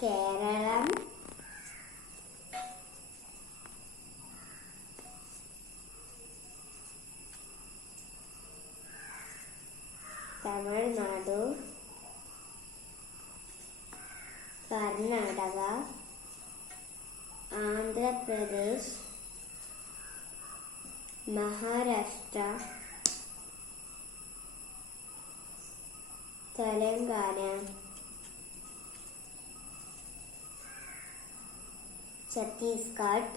Keralam, Tamil Nadu, Karnataka, Andhra Pradesh, Maharashtra, Telangana, Chhattisgarh,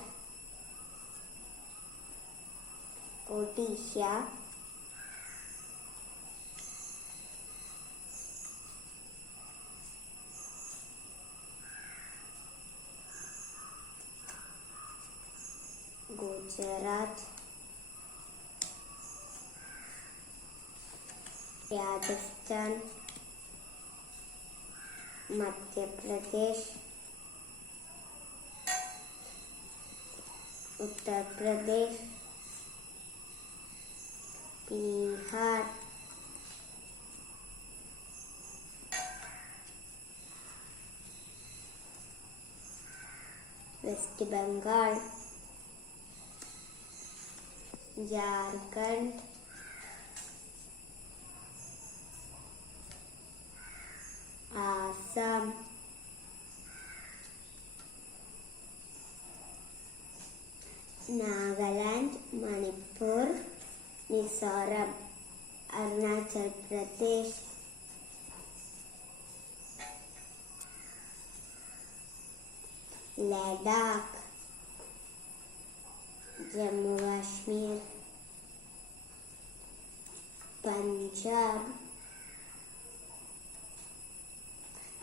Odisha, Gujarat, Rajasthan, Madhya Pradesh, Uttar Pradesh, Bihar, west Bengal, Jharkhand, Assam, Nagaland, Manipur, Mizoram, Arunachal Pradesh, Ladakh, Jammu Kashmir, Punjab,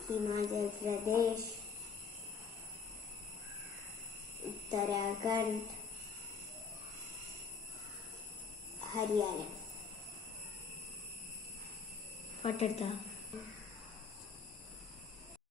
Himachal Pradesh, Uttarakhand, Haryana. Photo എടുത്താ?